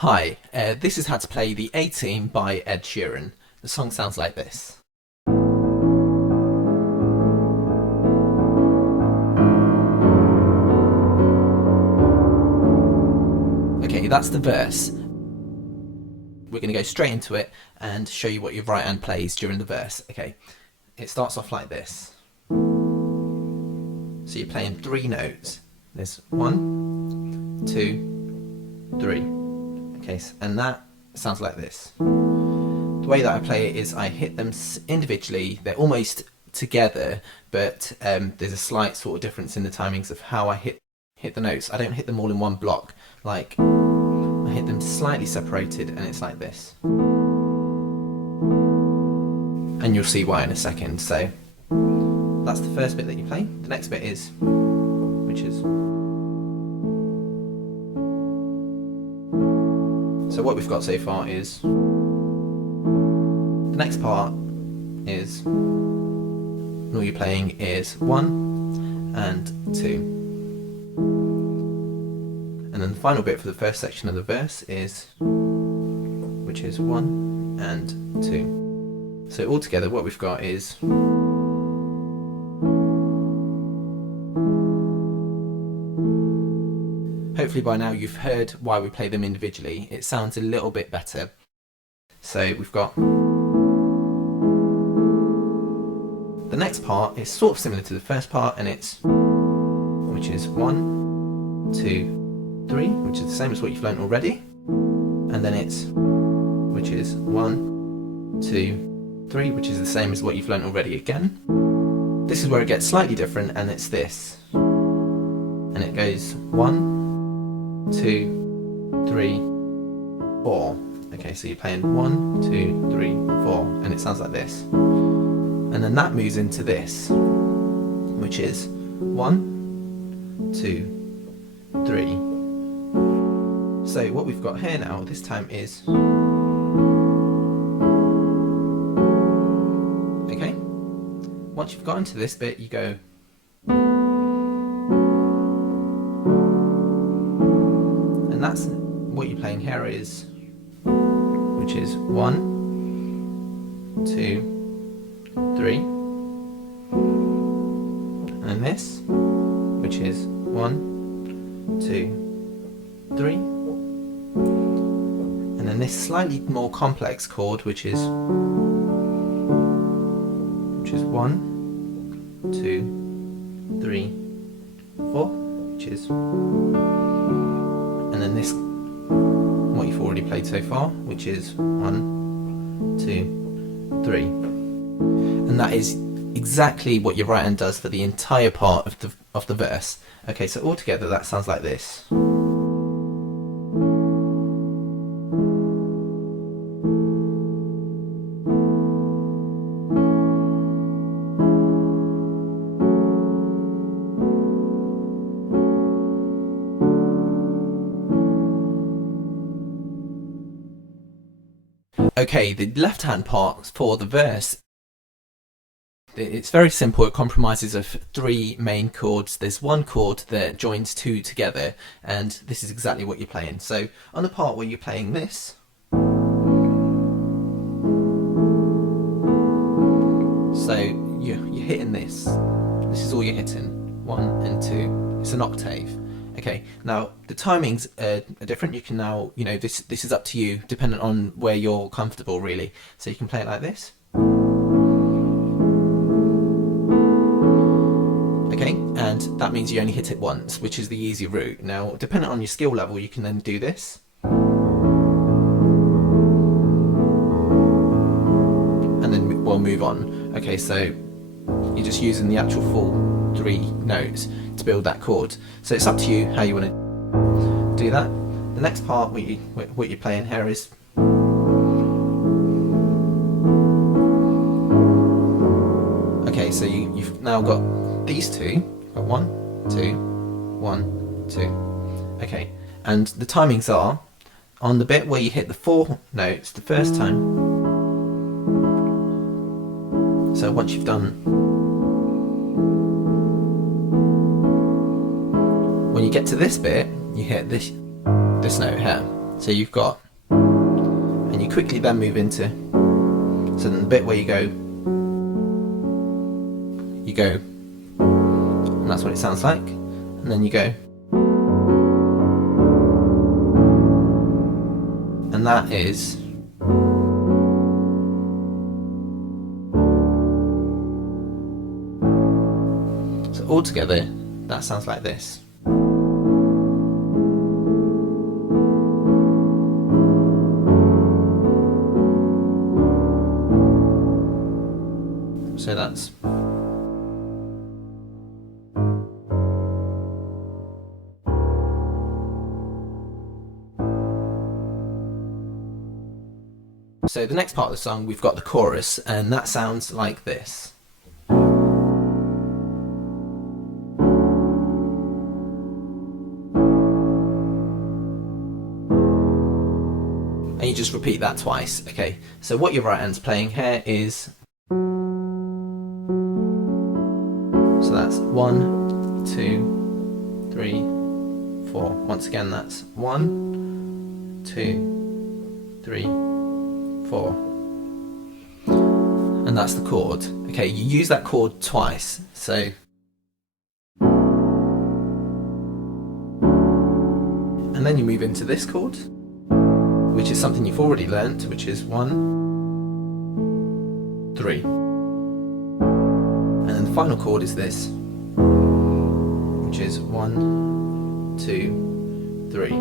Hi, this is how to play the A-Team by Ed Sheeran. The song sounds like this. Okay, that's the verse. We're going to go straight into it and show you what your right hand plays during the verse. Okay, it starts off like this. So you're playing three notes. There's 1, 2, 3. Okay, and that sounds like this. The way that I play it is I hit them individually. They're almost together, but there's a slight sort of difference in the timings of how I hit the notes. I don't hit them all in one block. Like, I hit them slightly separated, and it's like this. And you'll see why in a second. So that's the first bit that you play. The next bit is, which is. So what we've got so far is, the next part is, all you're playing is 1 and 2. And then the final bit for the first section of the verse is, which is 1 and 2. So altogether what we've got is, hopefully by now you've heard why we play them individually. It sounds a little bit better. So we've got, the next part is sort of similar to the first part, and it's, which is 1, 2, 3, which is the same as what you've learnt already. And then it's, which is 1, 2, 3, which is the same as what you've learnt already again. This is where it gets slightly different, and it's this. And it goes 1, 2, 3, 4. Okay, so you're playing 1, 2, 3, 4, and it sounds like this. And then that moves into this, which is 1, 2, 3. So what we've got here now, this time is, okay, once you've got into this bit, you go, and that's what you're playing here is, which is 1, 2, 3, and this, which is 1, 2, 3, and then this slightly more complex chord, which is 1, 2, 3, 4, which is, and then this, what you've already played so far, which is 1, 2, 3. And that is exactly what your right hand does for the entire part of the verse. Okay, so altogether that sounds like this. Okay, the left hand part for the verse, it's very simple. It comprises of three main chords. There's one chord that joins two together, and this is exactly what you're playing. So on the part where you're playing this, so you're hitting this. This is all you're hitting. 1 and 2. It's an octave. Okay, now the timings are different. You can now, this is up to you, dependent on where you're comfortable, really. So you can play it like this. Okay, and that means you only hit it once, which is the easy route. Now, depending on your skill level, you can then do this. And then we'll move on. Okay, so you're just using the actual full 3 notes to build that chord. So it's up to you how you want to do that. The next part, what you're playing here is, okay, so you've now got these two. Got 1, 2, 1, 2. Okay, and the timings are on the bit where you hit the 4 notes the first time. So once you've done, when you get to this bit, you hit this note here. So you've got, and you quickly then move into, so then the bit where you go, and that's what it sounds like, and then you go, and that is, so all together that sounds like this. So that's, so the next part of the song we've got the chorus, and that sounds like this. And you just repeat that twice. Okay, so what your right hand's playing here is, so that's 1, 2, 3, 4. Once again, that's 1, 2, 3, 4. And that's the chord. Okay, you use that chord twice. So, and then you move into this chord, which is something you've already learnt, which is 1, 3. And then the final chord is this, which is 1, 2, 3.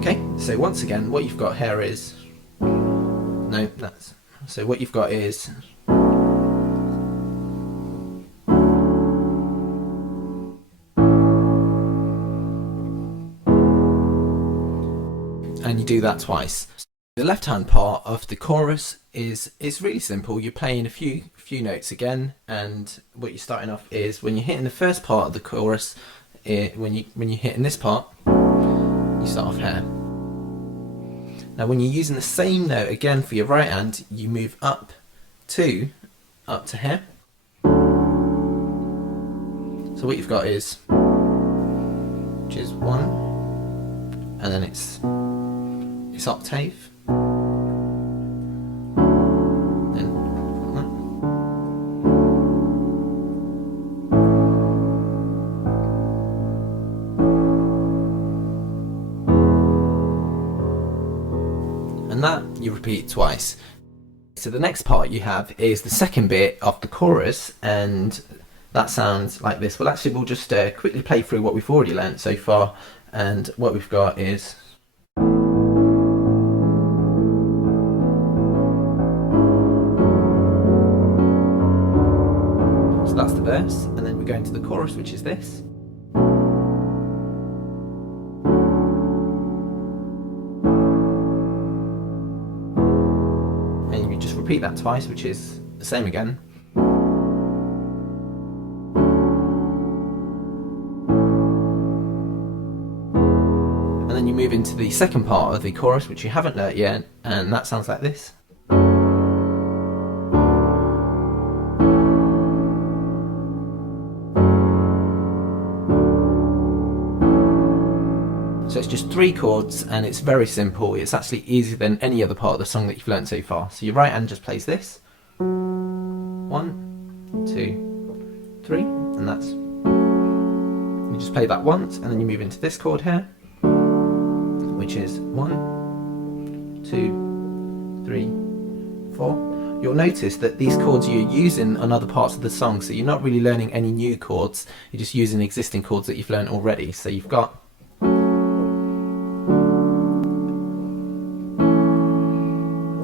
Okay, so once again, what you've got here is, no, that's, so what you've got is, and you do that twice. The left hand part of the chorus is really simple. You're playing a few notes again, and what you're starting off is, when you're hitting the first part of the chorus, when you're hitting this part, you start off here. Now when you're using the same note again for your right hand, you move up to here. So what you've got is, which is 1, and then it's octave. And that you repeat twice. So the next part you have is the second bit of the chorus, and that sounds like this. Well, actually, we'll just quickly play through what we've already learnt so far, and what we've got is, so that's the verse, and then we go into the chorus, which is this. Repeat that twice, which is the same again. And then you move into the second part of the chorus, which you haven't learnt yet, and that sounds like this. So it's just 3 chords, and it's very simple. It's actually easier than any other part of the song that you've learnt so far. So your right hand just plays this. 1, 2, 3, and that's, you just play that once, and then you move into this chord here, which is 1, 2, 3, 4. You'll notice that these chords you're using on other parts of the song, so you're not really learning any new chords, you're just using existing chords that you've learnt already. So you've got,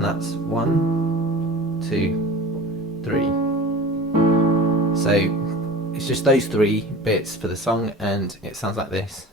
that's 1, 2, 3. So it's just those 3 bits for the song, and it sounds like this.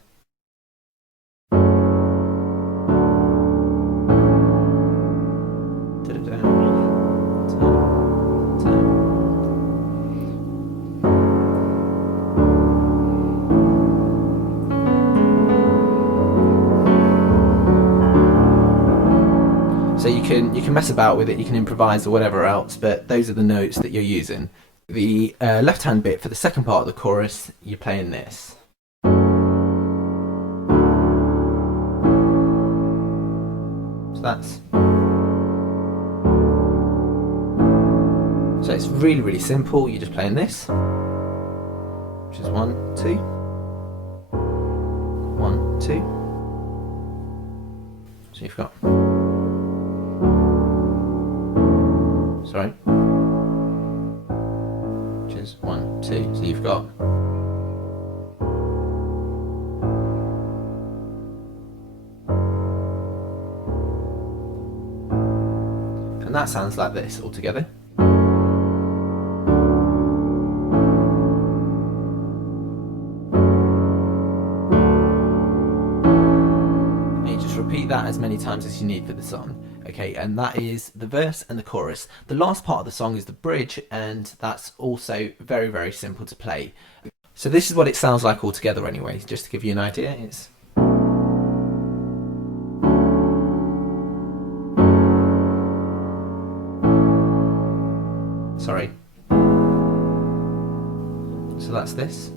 So you can mess about with it, you can improvise or whatever else, but those are the notes that you're using. The left hand bit for the second part of the chorus, you're playing this. So that's. So it's really, really simple. You're just playing this, which is 1, 2, 1, 2. So you've got. Sorry. Which is 1, 2. So you've got. And that sounds like this all together. Repeat that as many times as you need for the song. Okay, and that is the verse and the chorus. The last part of the song is the bridge, and that's also very, very simple to play. So this is what it sounds like all together anyway, just to give you an idea. It's sorry. So that's this.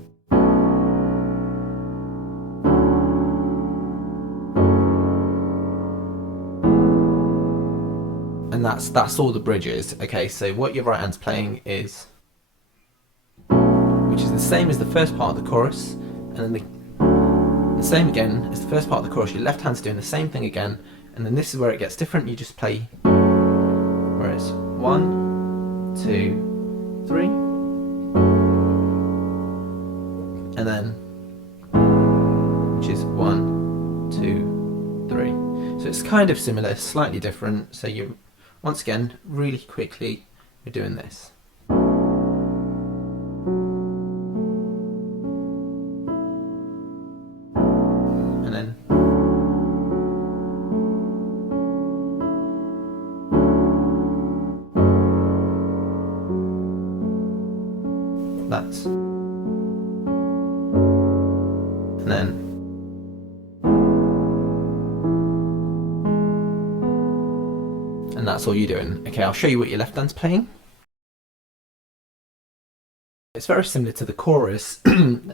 And that's all the bridges. Okay, so what your right hand's playing is, which is the same as the first part of the chorus, and then the same again as the first part of the chorus. Your left hand's doing the same thing again, and then this is where it gets different. You just play where it's 1, 2, 3, and then which is 1, 2, 3. So it's kind of similar, slightly different. So you. Once again, really quickly, we're doing this. And then. That's. And then. And that's all you're doing. Okay, I'll show you what your left hand's playing. It's very similar to the chorus,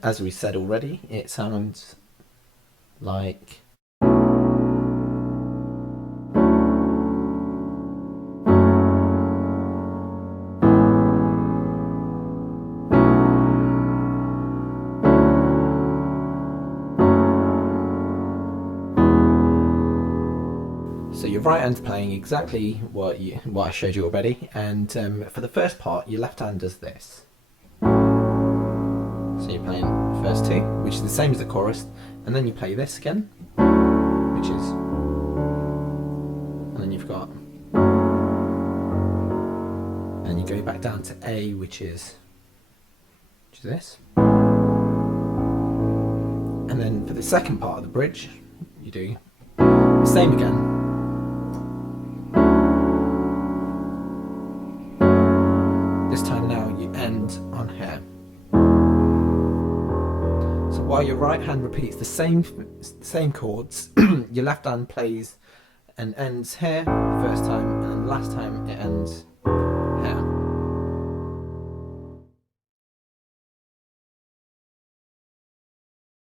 as we said already. It sounds like. So your right hand's playing exactly what I showed you already, and for the first part, your left hand does this. So you're playing the first two, which is the same as the chorus, and then you play this again, which is, and then you've got, and you go back down to A, which is this, and then for the second part of the bridge, you do the same again. This time now you end on here. So while your right hand repeats the same chords, your left hand plays and ends here the first time, and the last time it ends